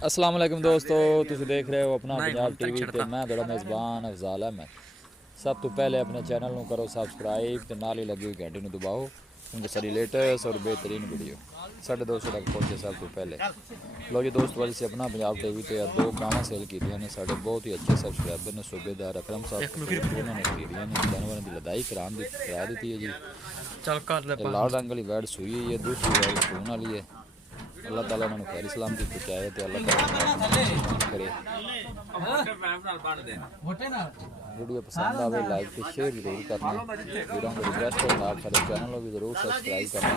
अस्सलाम वालेकुम दोस्तों, तुम देख रहे हो अपना पंजाब टीवी ते मैं तुहाडा मेज़बान अफजाल अहमद। सब तो पहले अपने चैनल को करो सब्सक्राइब ते नाल ही लगी हुई घंटी को दबाओ क्योंकि सारी लेटेस्ट और बेहतरीन वीडियो साढ़े 200 तक पहुँचे सब तो पहले। लो जी दोस्त, वाली से अपना पंजाब टीवी ते 2 गावां सेल की ने साढ़े बहुत ही अच्छे सब्सक्राइबर ने सूबेदार अकरम साहब उन्होंने खरीदियां ने जानवरों की लदाई करा दी है जी। लाल रंग वाली वैड सूई है, दूसरी वैड सून वाली है। अल्लाह ताला उन्होंने खैर इस्लामती पहुँचाए तो अल्लाह ताला करे। वीडियो पसंद आवे लाइक तो शेयर जरूर करना। वीरों को रिक्वेस्ट है आप सारे चैनल को भी जरूर सब्सक्राइब करना।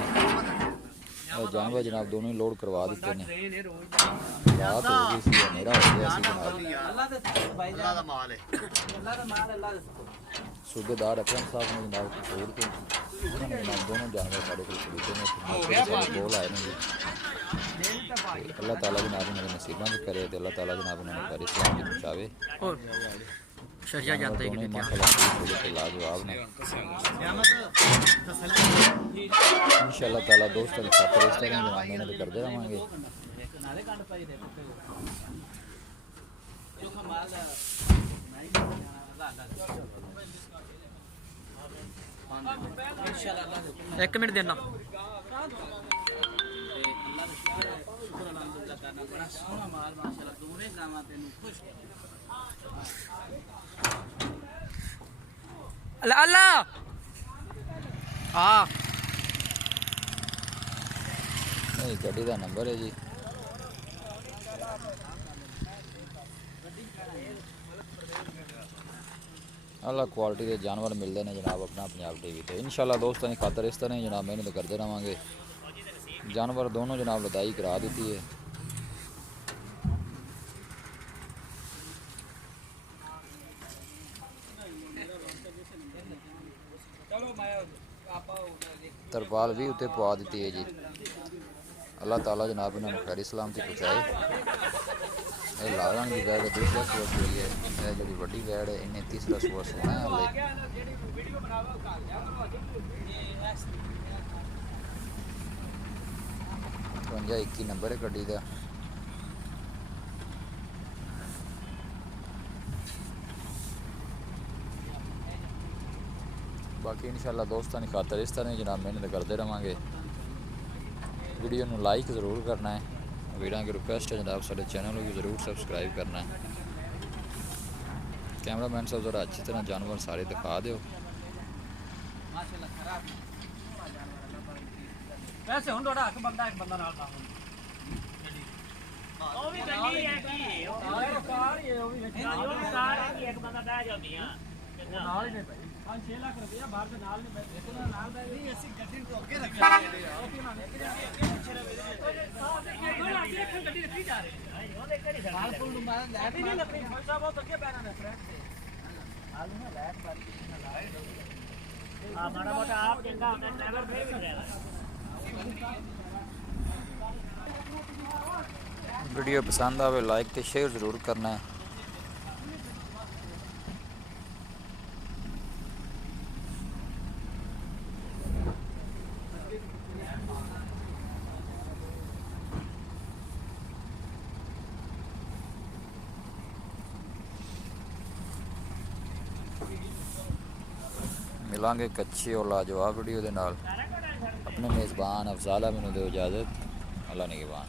और जानवर जनाब दोनों ही लोड करवा देते हैं। रात हो गई सी, मेरा हो गया सी जनाब। सूबेदार अकरम साहब ने जनाब कसूर को उन्होंने जनाब दोनों जानवर साढ़े को खरीदे ने बोल आए हैं। अल्लाह ताला जनाब मेरे नसीबों भी करे तो अल्लाह ताला जनाब उन्होंने खैर इस्लाम की पहुँचावे। दोनों माशाल्लाह लाजवाब ने। इंशाअल्लाह ताला दोस्तों की खातिर इस तरह जनाब मेहनत करते रहेंगे। एक मिनट देना। अल्लाह हाँ नहीं गड्डी का नंबर है जी। अल्लाह क्वालिटी के जानवर मिलते हैं जनाब अपना पंजाब टीवी पे। इंशाल्लाह दोस्तों की खातर इस तरह जनाब मेहनत करते रहेंगे। जानवर दोनों जनाब लदाई करा दी है। तरपाल भी उत्ते पवा दी है जी। अल्लाह ताला जनाब इन्होंने खैर इस्लामती पहुँचाए। लाल रंग की वैड दूसरा सुआ सुई है, जी वड्डी वैड है इन्हें तीसरा सुआ सोना है। हाले 51 नंबर है गड्डी का। बाकी इंशाल्लाह दोस्तों की खातर इस तरह जनाब मेहनत करते रहेंगे। वीडियो को लाइक ज़रूर करना है। वीडियो की रिक्वेस्ट है जनाब सारे चैनल को ज़रूर सब्सक्राइब करना है। कैमरामैन साहब ज़रा अच्छी तरह जानवर सारे दिखा दो। वीडियो पसंद आवे लाइक तो शेयर जरूर करना है। मिलांगे कच्ची और लाजवाब वीडियो के नाल। अपने मेज़बान अफजाल अहमद नूं दो इजाज़त। अल्लाह निगहबान।